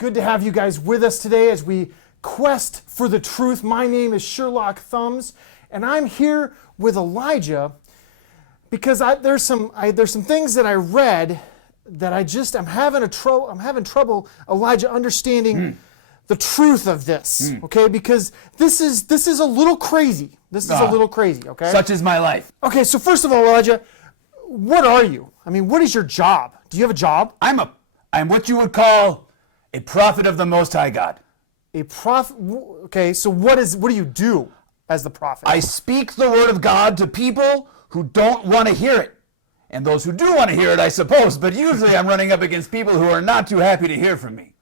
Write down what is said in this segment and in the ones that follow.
Good to have you guys with us today as we quest for the truth. My name is Sherlock Thumbs, and I'm here with Elijah because there's some things that I read that I'm having trouble, Elijah, understanding the truth of this. Okay, because this is a little crazy. This is a little crazy. Okay, such is my life. Okay, so first of all, Elijah, what are you? I mean, what is your job? Do you have a job? I'm what you would call a prophet of the Most High God. A prophet? Okay, so what do you do as the prophet? I speak the word of God to people who don't want to hear it. And those who do want to hear it, I suppose, but usually I'm running up against people who are not too happy to hear from me.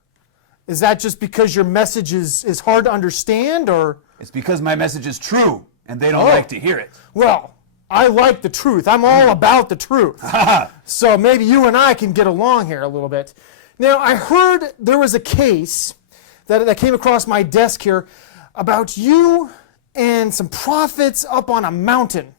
Is that just because your message is hard to understand, or? It's because my message is true, and they don't like to hear it. Well, I like the truth. I'm all about the truth. So maybe you and I can get along here a little bit. Now, I heard there was a case that came across my desk here about you and some prophets up on a mountain.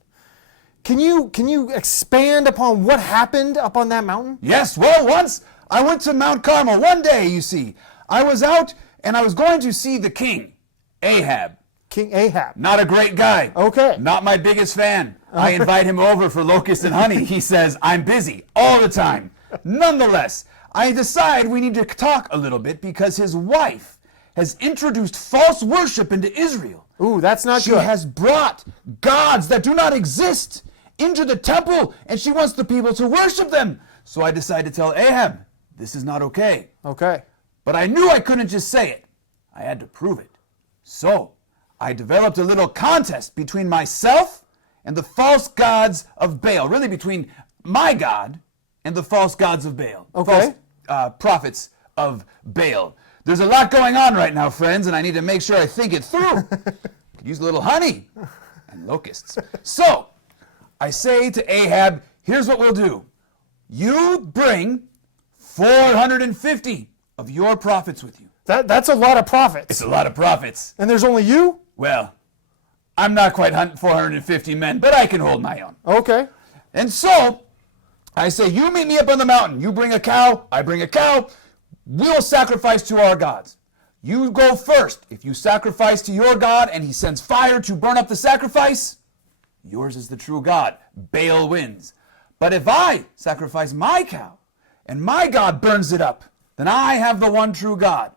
Can you expand upon what happened up on that mountain? Yes, well, once I went to Mount Carmel. One day, you see, I was out and I was going to see the king, Ahab. King Ahab. Not a great guy. Okay. Not my biggest fan. I invite him over for locusts and honey. He says, I'm busy all the time. Nonetheless, I decide we need to talk a little bit because his wife has introduced false worship into Israel. Ooh, that's not good. She has brought gods that do not exist into the temple, and she wants the people to worship them. So I decided to tell Ahab, this is not okay. Okay. But I knew I couldn't just say it. I had to prove it. So I developed a little contest between myself and the false gods of Baal, really between my God and the false gods of Baal, okay. False prophets of Baal. There's a lot going on right now, friends, and I need to make sure I think it through. Could use a little honey and locusts. So I say to Ahab, here's what we'll do. You bring 450 of your prophets with you. That's a lot of prophets. It's a lot of prophets. And there's only you? Well, I'm not quite 450 men, but I can hold my own. Okay. And so I say, you meet me up on the mountain. You bring a cow, I bring a cow. We'll sacrifice to our gods. You go first. If you sacrifice to your God and he sends fire to burn up the sacrifice, yours is the true God. Baal wins. But if I sacrifice my cow and my God burns it up, then I have the one true God.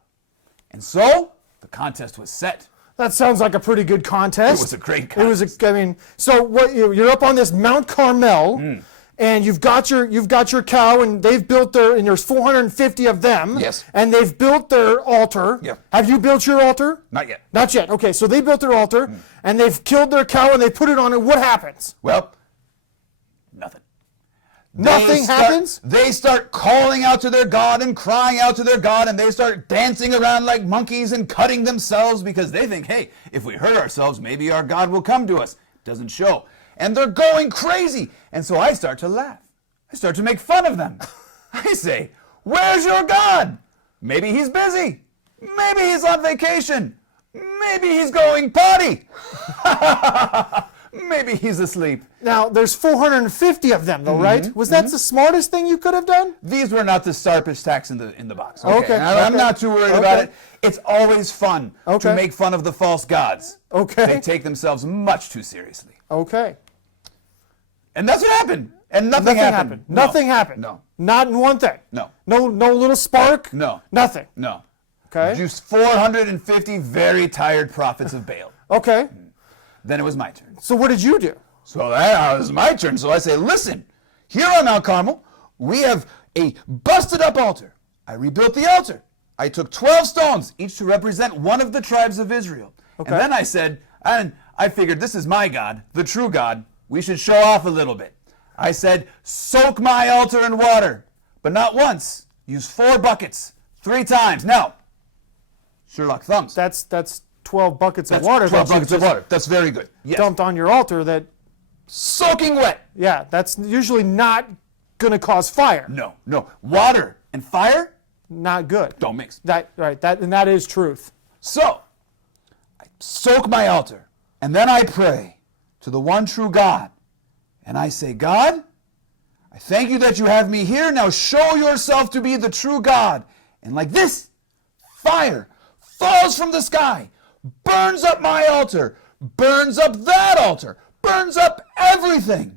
And so the contest was set. That sounds like a pretty good contest. It was a great contest. So what? You're up on this Mount Carmel, and you've got your cow, and they've built and there's 450 of them. Yes. And they've built their altar. Yeah. Have you built your altar? Not yet. Not yet. Okay, so they built their altar, and they've killed their cow, and they put it on it. What happens? Well, nothing. Nothing happens? They start calling out to their God and crying out to their God, and they start dancing around like monkeys and cutting themselves because they think, hey, if we hurt ourselves, maybe our God will come to us. It doesn't show. And they're going crazy. And so I start to laugh. I start to make fun of them. I say, where's your God? Maybe he's busy. Maybe he's on vacation. Maybe he's going potty. Maybe he's asleep. Now, there's 450 of them, though, right? Was that the smartest thing you could have done? These were not the sharpest tacks in the box. Okay. I'm not too worried about it. It's always fun to make fun of the false gods. Okay. They take themselves much too seriously. Okay. And that's what happened. And nothing happened. No. Nothing happened. No. Not in one thing. No. No little spark? No. Nothing. No. Okay. Just 450 very tired prophets of Baal. Okay. Then it was my turn. So what did you do? So that was my turn. So I say, listen, here on Mount Carmel, we have a busted up altar. I rebuilt the altar. I took 12 stones, each to represent one of the tribes of Israel. Okay. And then I said, I figured this is my God, the true God. We should show off a little bit. I said, soak my altar in water, but not once. Use 4 buckets, 3 times. Now, Sherlock Thumbs. That's 12 buckets of water. 12 buckets of water. That's very good. Yes. Dumped on your altar that... Soaking wet. Yeah, that's usually not going to cause fire. No. Water and fire? Not good. Don't mix. That is truth. So, I soak my altar, and then I pray to the one true God. And I say, God, I thank you that you have me here. Now show yourself to be the true God. And like this, fire falls from the sky, burns up my altar, burns up that altar, burns up everything.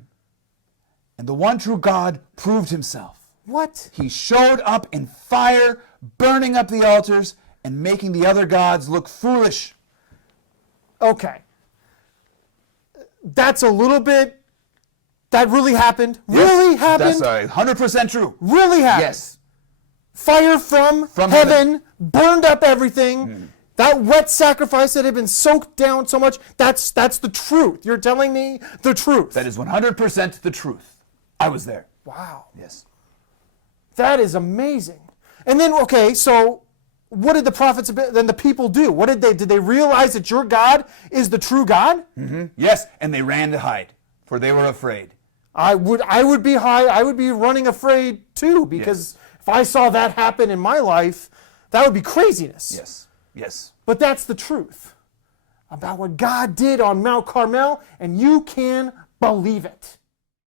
And the one true God proved himself. What? He showed up in fire, burning up the altars and making the other gods look foolish. Okay. That's a little bit, that really happened? Really happened? That's 100% true. Really happened? Yes. Fire from heaven burned up everything. That wet sacrifice that had been soaked down so much, that's the truth. You're telling me the truth. That is 100% the truth. I was there. Wow. Yes. That is amazing. And then, okay, so what did the prophets then the people do? What did they realize that your God is the true God? Yes, and they ran to hide, for they were afraid. I would be running afraid too, because if I saw that happen in my life, that would be craziness. Yes. Yes. But that's the truth about what God did on Mount Carmel, and you can believe it.